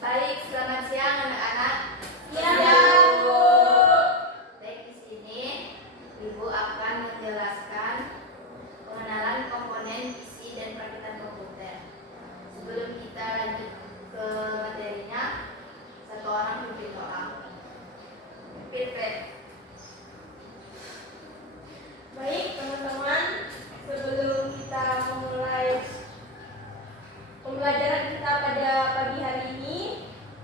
Baik, selamat siang anak-anak. Siang, Bu. Baik, di sini Ibu akan menjelaskan pengenalan komponen PC dan perakitan komputer. Sebelum kita lanjut ke materinya, satu orang pimpin doa. Pimpin. Baik teman-teman, sebelum kita memulai pembelajaran kita pada pagi hari ini,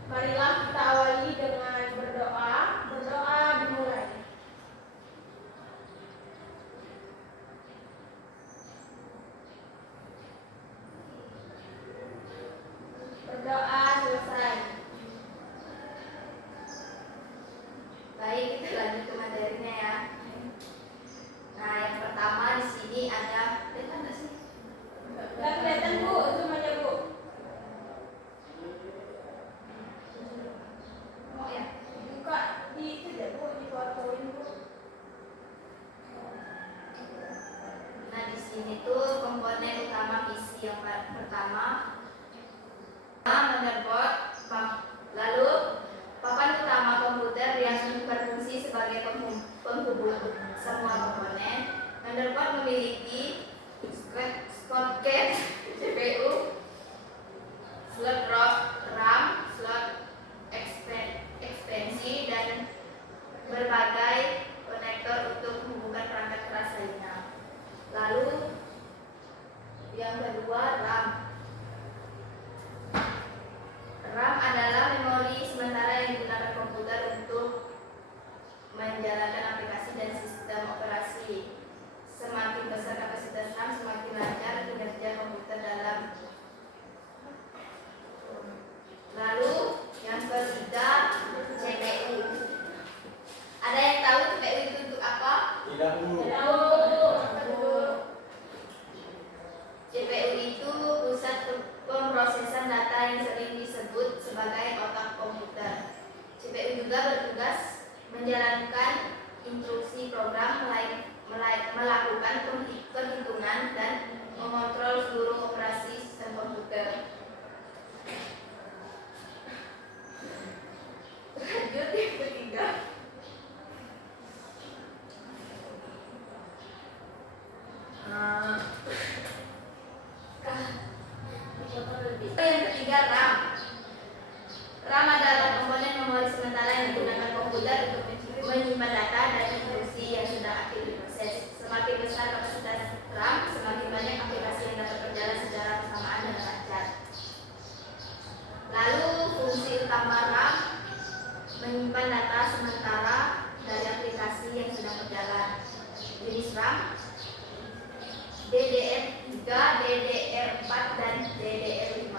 marilah kita awali dengan berdoa. Berdoa dimulai. Berdoa selesai. Baik, kita lanjut ke materinya ya. Nah, yang pertama di sini ada, kelihatan nggak sih? Nggak kelihatan, Bu, zoom aja, Bu. Oh ya. Buka di itu deh, Bu, di PowerPoint, Bu. Nah, di sini tuh komponen utama PC yang pertama motherboard, lalu papan utama komputer yang berfungsi sebagai penghubung semua komponen. Motherboard memiliki slot cache, CPU, slot RAM, slot ekspansi, dan berbagai konektor untuk menghubungkan perangkat keras lainnya. Lalu yang kedua, RAM. RAM adalah memori sementara yang digunakan komputer untuk menjalankan aplikasi dan sistem operasi. Semakin besar kapasitas RAM, semakin lancar kinerja komputer dalam. Lalu yang ketiga, CPU. Ada yang tahu CPU itu untuk apa? Tidak, Bu. CPU itu pusat pemrosesan data yang sering disebut sebagai otak komputer. CPU juga bertugas menjalankan instruksi program, melakukan perhitungan dan mengontrol seluruh operasi sistem komputer. Lanjut yang ketiga. Yang ketiga, RAM. RAM adalah komponen memori sementara yang digunakan komputer untuk menyimpan data dan instruksi yang sudah aktif diproses. Semakin besar kapasitas RAM, semakin banyak aplikasi yang dapat berjalan secara bersamaan dan lancar. Lalu fungsi utama RAM menyimpan data sementara dari aplikasi yang sedang berjalan. Jenis RAM DDR3, DDR4, dan DDR5.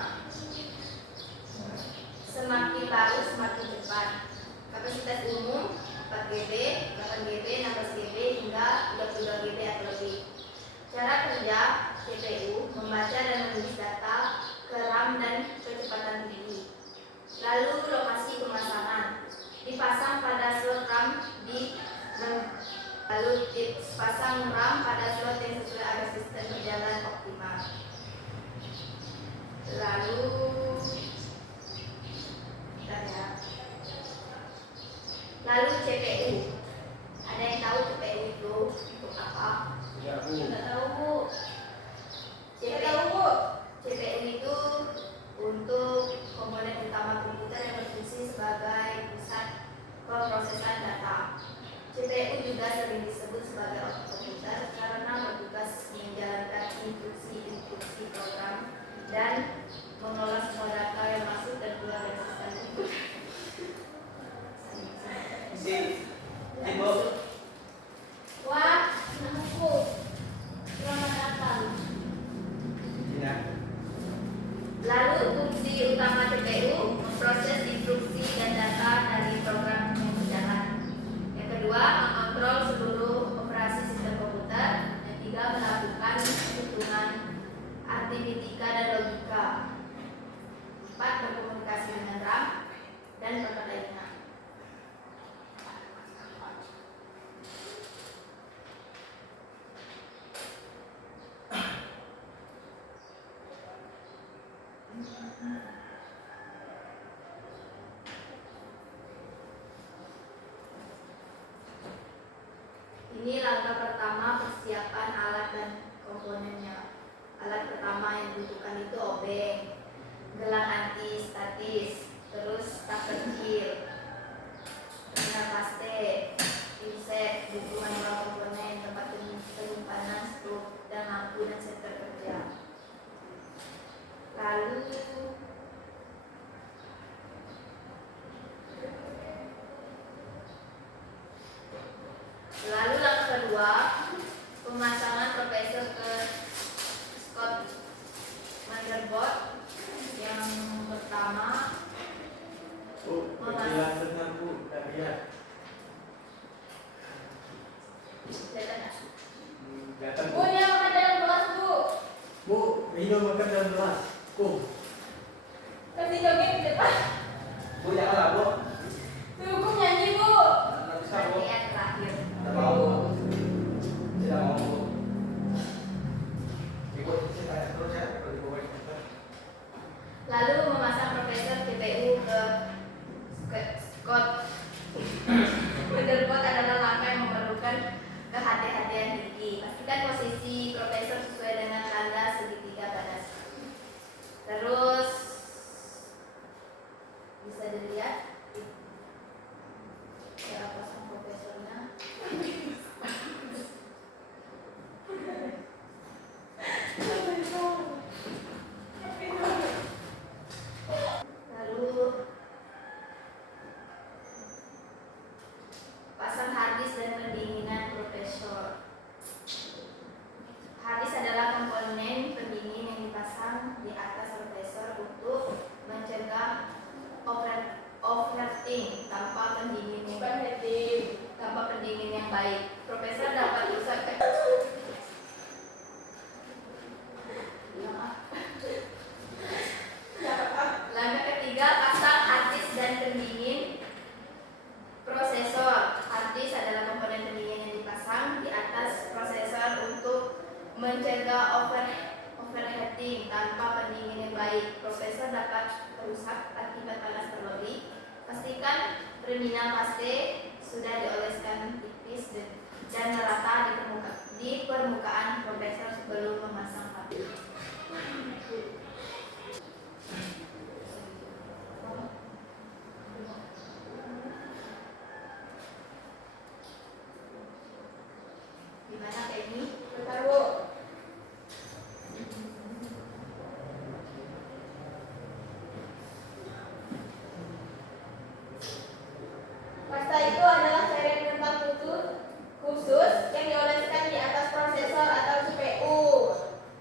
Semakin baru semakin cepat. Kapasitas umum 4GB, 8GB, 16GB hingga 32GB atau lebih. Cara kerja CPU membaca dan menulis data ke RAM dan kecepatan tinggi. Lalu lokasi pemasangan dipasang pada slot RAM lalu dipasang RAM pada slot yang sesuai agar sistem berjalan optimal. Lalu CPU. Ada yang tahu CPU itu untuk apa? Tidak, Bu. Nggak tahu, Bu. CPU itu untuk komponen utama komputer yang berfungsi sebagai pusat pemrosesan data. CPU juga sering disebut sebagai otak komputer karena bertugas menjalankan instruksi program dan mengolah semua data yang masuk dan keluar dari sistem komputer. dibutuhkan itu obeng, gelang anti statis, terus tak kecil, terminal paste, pinset, buku manual komponen, tempat penyimpanan stroke dan lampu dan senter kerja. Lalu langkah kedua, pemasangan profesor ke Scott motherboard. Yang pertama, Penjelasan Bu, tak lihat. Kelihatan Bu, dia makan dalam gelas, Bu. Bu, minum makan dalam gelas. Kasih joget di depan. Bu, janganlah Bu. Cukup nyanyi, Bu. Nggak bisa Bu. latihan terakhir. Tidak mau Bu. Tidak mau Bu. Ibu, saya tanya terus ya. Kalau Ibu baik. Lalu memasang profesor CPU ke Scott motherboard adalah langkah yang memerlukan kehati-hatian tinggi. Pastikan posisi profesor sesuai dengan tanda segitiga pada screen. Terus bisa dilihat cara pasang profesornya. Lalu pasang harddisk dan pendinginan profesor. Harddisk adalah komponen pendingin yang dipasang di atas profesor untuk mencegah overheating tanpa pendingin yang baik. Profesor dapat rusak. Langkah ketiga, pasang harddisk dan pendingin prosesor. Harddisk adalah komponen pendingin yang dipasang di atas prosesor untuk mencegah overheating tanpa pendingin yang baik. Prosesor dapat rusak akibat panas terlebih. Pastikan terminal paste sudah dioleskan tipis dan merata di permukaan prosesor sebelum memasang harddisk. Gimana kayak ini? Bentar, Bu. Pasta itu adalah cairan kental khusus yang dioleskan di atas prosesor atau CPU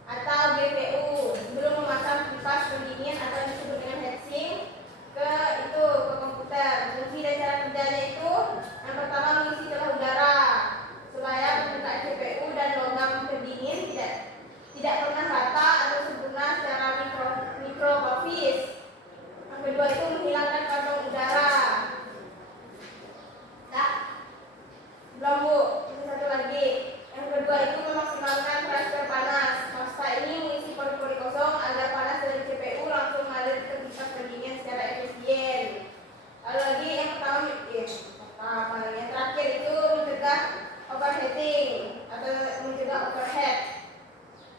atau GPU sebelum memasang kipas pendingin atau disebut dengan heatsink ke komputer. Fungsi dan cara kerjanya itu yang pertama mengisi celah udara supaya permukaan CPU dan logam pendingin tidak pernah rata atau sempurna secara mikrofis. Yang kedua itu menghilangkan kantong udara. Belum, Bu. Ini satu lagi. Yang kedua itu memaksimalkan transfer panas. Pasta ini mengisi pori-pori kosong agar panas dari CPU langsung mengalir ke kipas pendingin secara efisien. Lalu lagi yang yang terakhir itu mencegah overheating atau mencegah overheat.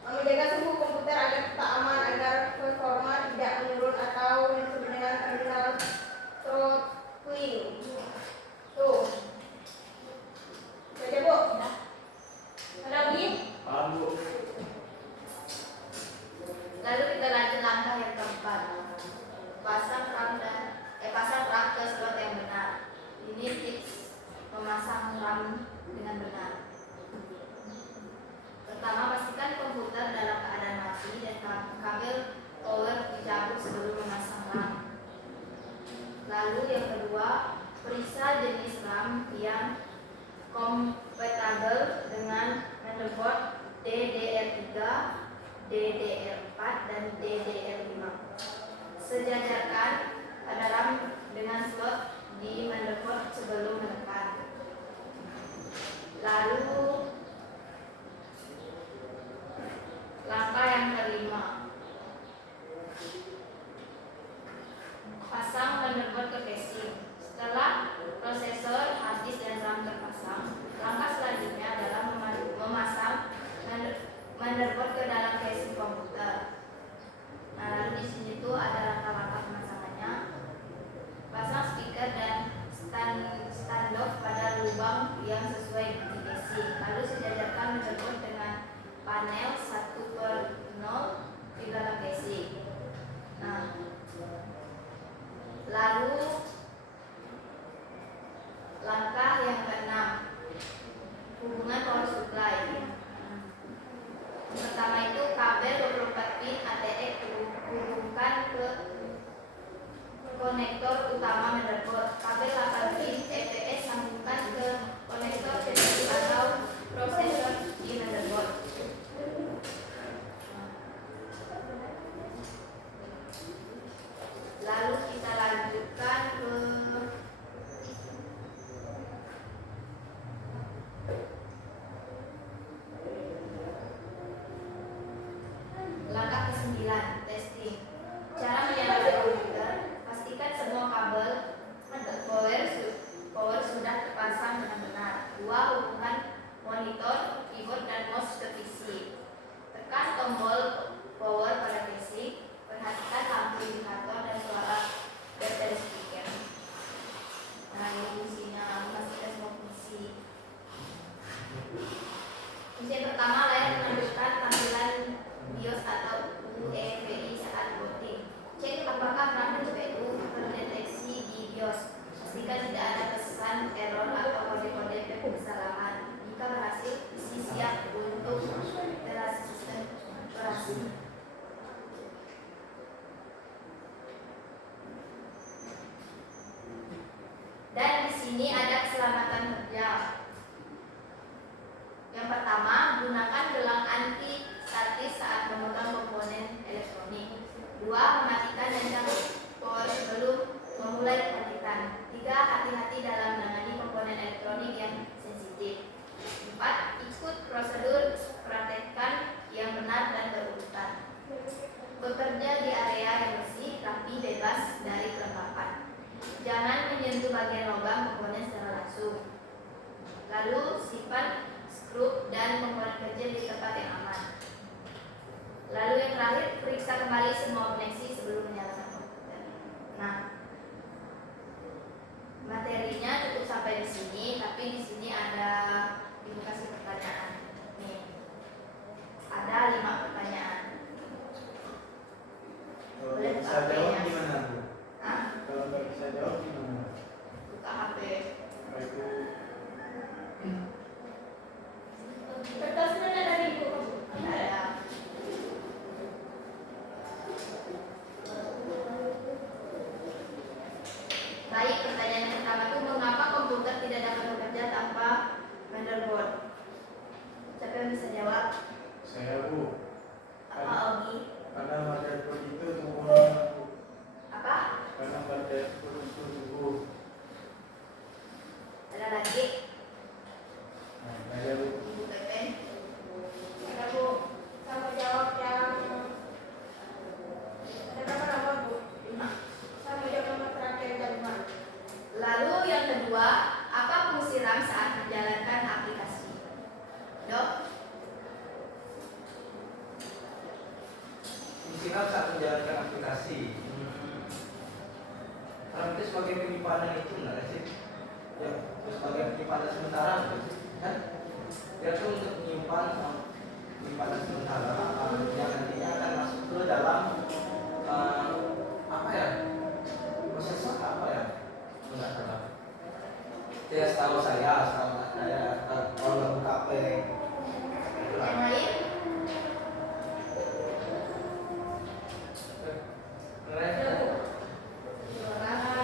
Menjaga suhu komputer agar tetap aman agar performa tidak menurun atau yang disebut dengan terminal throttling. Tuh. Baca, Bu. Ada lagi? Paham Bu. Lalu kita lanjut langkah yang keempat. Pasang rak ke slot yang benar. Ini tips memasang RAM dengan benar. Pertama, pastikan komputer dalam keadaan mati dan kabel power dicabut sebelum memasang RAM. Lalu yang kedua, periksa jenis RAM yang kompatibel dengan motherboard DDR3, DDR4, dan DDR5. Sejajarkan pada RAM dengan slot di motherboard sebelum menekan. Lalu langkah yang kelima, pasang motherboard ke casing. Setelah prosesor, harddisk, dan RAM terpasang, langkah selanjutnya adalah memasang motherboard ke dalam casing komputer. konektor utama motherboard. Kabel 8 pin EPS sambungkan ke konektor CPU atau prosesor di motherboard. Lalu kita lanjutkan ke langkah ke-9, testing. Cara menyalakan komputer, pastikan semua kabel power sudah terpasang dengan benar. 2. Hubungkan monitor, keyboard, dan mouse ke PC. Tekan tombol power pada PC. Perhatikan lampu indikator dan suara dari speaker. Nah, ini fungsinya, pastikan semua fungsi. Fungsi yang pertama, layar menampilkan tampilan BIOS atau UEFI saat booting. Cek apakah RAM CPU terdeteksi di BIOS. Pastikan tidak ada pesan error atau kode-kode kesalahan. Jika berhasil, isi siap untuk operasi sistem operasi. Dan di sini ada keselamatan kerja. Yang pertama, gunakan gelang anti statis saat memegang komponen elektronik. 2. Mematikan dan cabut power sebelum memulai pemakaian. 3. Hati-hati dalam menangani komponen elektronik yang sensitif. 4. Ikut prosedur praktekkan yang benar dan berurutan. Bekerja di area yang bersih tapi bebas dari kelembapan. Jangan menyentuh bagian logam komponen secara langsung. Lalu simpan skrup dan komponen kecil di tempat yang aman. Lalu yang terakhir, periksa kembali semua koneksi sebelum menyalakan komputer. Nah, materinya cukup sampai di sini, tapi di sini ada indikasi pertanyaan. Nih, ada 5 pertanyaan. Kalau Boleh nggak bisa pakai jawab yang- gimana, Bu? Hah? Kalau nggak bisa jawab gimana? Buka HP. Itu Kertasnya ada di buku. Ada. Baik, pertanyaan yang pertama itu mengapa komputer tidak dapat bekerja tanpa motherboard? Siapa yang bisa jawab? saya, Bu. Apa Ogi? Karena motherboard itu turunnya, Bu. Apa? Karena motherboard itu turun. Ada lagi? Nah, saya, Bu. Ibu Pepen? Ada Bu. Sama jawab yang ada berapa nomor Bu? 5. Sama jawab nomor terakhir yang kelima. Lalu yang kedua, apa fungsi RAM saat menjalankan aplikasi? Dok? Fungsi RAM saat menjalankan aplikasi. RAM itu sebagai penyimpanan itu enggak sih? Ya, sebagai penyimpanan sementara enggak sih? Kan? Dia tuh untuk menyimpan penyimpanan sementara yang nantinya akan masuk ke dalam apa ya? Prosesor apa ya? Enggak salah. Ya setahu saya kalau nggak buka HP. Yang lain?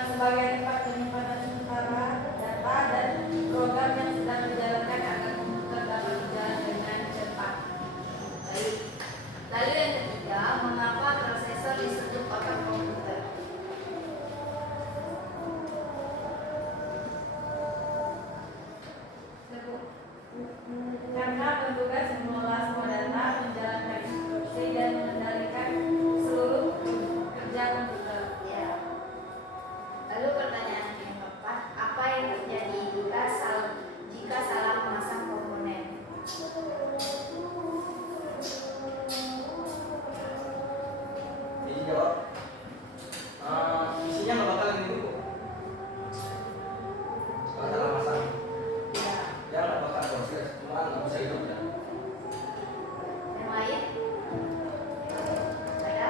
Sebagai tempat penyimpanan sementara data dan program yang sedang dijalankan agar komputer dapat berjalan dengan cepat. Baik. Lalu yang ketiga, mengapa prosesor disebut otak komputer? Karena bertugas mengolah semua data, menjalankan instruksi dan mengendalikan seluruh kerja komputer. Ya. Lalu pertanyaan yang keempat, apa yang terjadi jika salah memasang komponen? Jadi jawab. Isinya nggak bakal gitu, Bu. Kalau salah masang, Ya. dia nggak bakal proses, cuma nggak bisa hidup ya. Yang lain? Ada?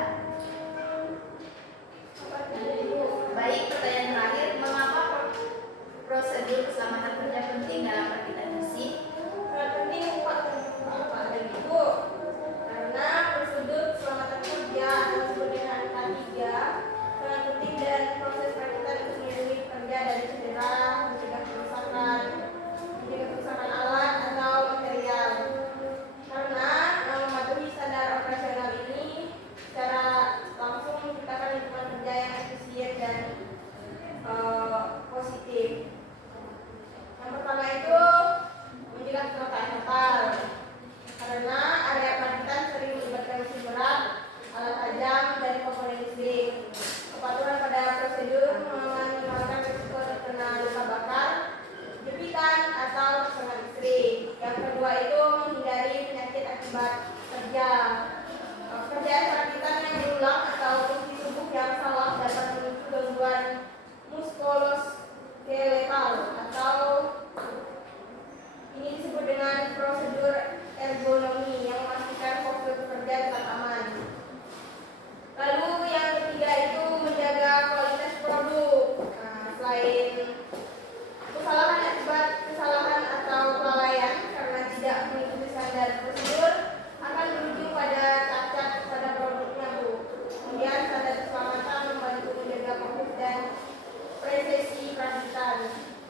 Baik, pertanyaan terakhir, mengapa prosedur keselamatan kerja penting dalam perpindahan mesin? Penting Pak ada Ibu. Karena prosedur keselamatan kerja atau disebut dengan K3 sangat penting dan proses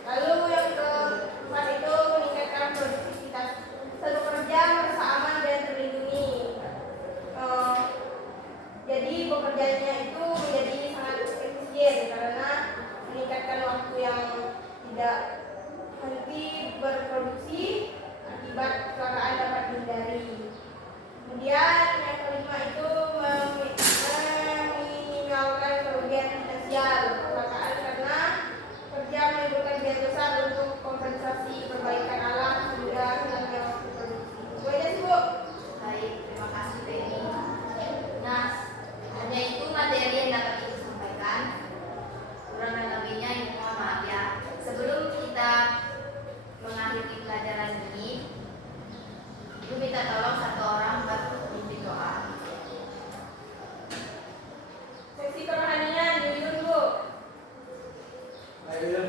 Lalu yang keempat itu meningkatkan produktivitas. Satu kerja merasa aman dan terlindungi. Jadi bekerjanya itu menjadi sangat efisien karena meningkatkan waktu yang tidak henti berproduksi akibat kecelakaan dapat dihindari. Kemudian yang kelima itu meminimalkan kerugian finansial kecelakaan karena kerja menimbulkan biaya besar untuk kompensasi perbaikan alam hingga hilangnya waktu produksi. Itu aja sih, Bu. Baik, terima kasih Penny. Nah, hanya itu materi yang dapat Ibu sampaikan. Kurang dan lebihnya Ibu mohon maaf ya. Sebelum kita mengakhiri pelajaran ini, Ibu minta tolong satu orang berpimpin doa. Seksi kerohanian, Yuyun, Bu. Ayo,